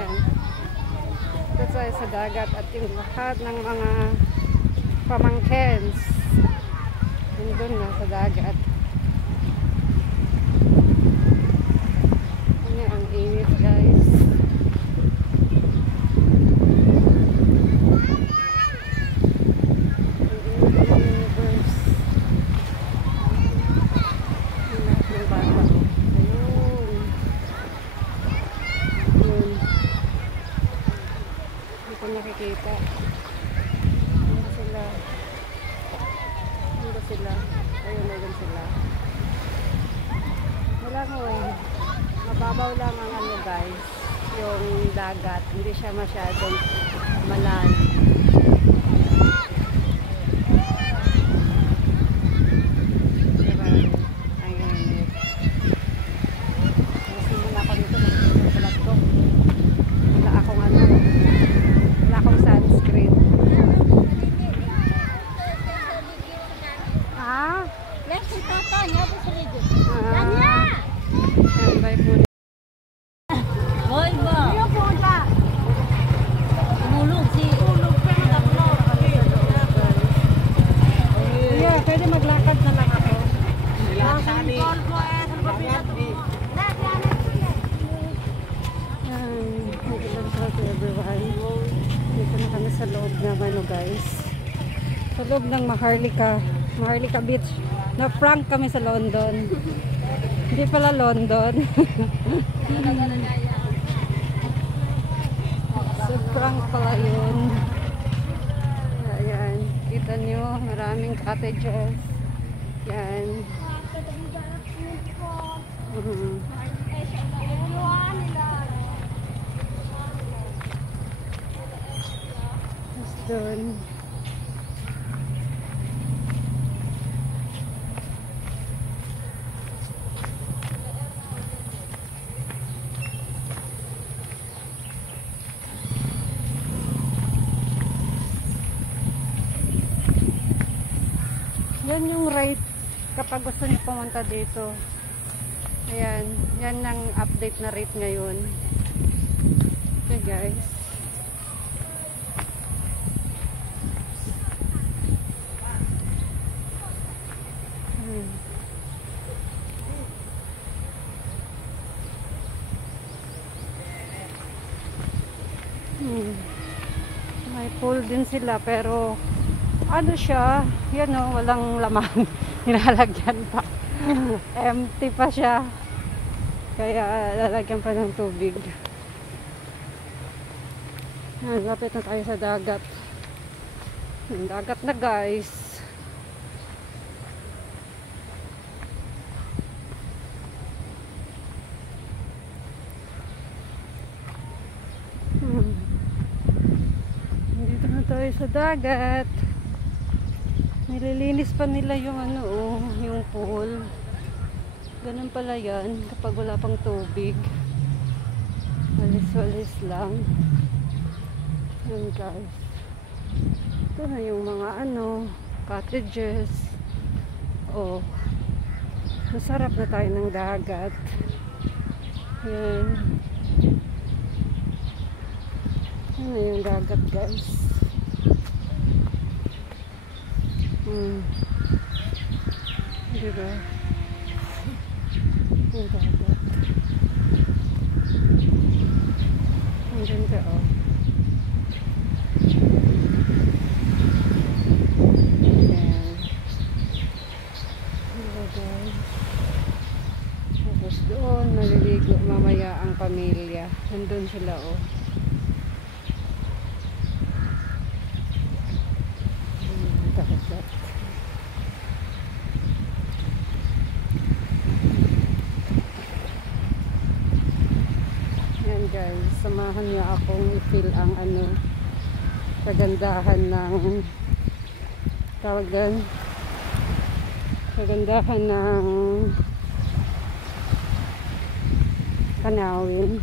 Ayan. Ito tayo sa dagat at yung lahat ng mga pamangkens. Nandun na sa dagat. Ano ang init guys. Nakikita ano sila ayun sila wala mo mababaw lang ang ano guys yung dagat, hindi siya masyadong malalim. Sa loob naman guys, sa loob ng Maharlika Beach. Na-prank kami sa London. Hindi pala London. So prank pala yun. Ayan, kita nyo maraming cottages. Yan. Doon. Yan yung rate kapag gusto niyo pumunta dito. Ayan, yan ang update na rate ngayon. Okay guys. May pool din sila pero ano siya, yan o, walang laman. Nilalagyan pa. Empty pa siya. Kaya lalagyan pa ng tubig. Lapit na tayo sa dagat. Dagat na guys. Dito na tayo sa dagat. Nililinis pa nila yung ano yung pool. Ganun pala yan kapag wala pang tubig. Walis-walis lang. Yan guys. Ito na yung mga cottages. Masarap na tayo ng dagat. Yan. Ano yung dagat guys. Diba? Yung dagat. Ang ganda Ayan. Diba guys? Tapos doon maliligo mamaya ang pamilya. Nandun sila Yan guys, samahan niyo akong i-feel ang kagandahan ng kagandahan ng tanawin.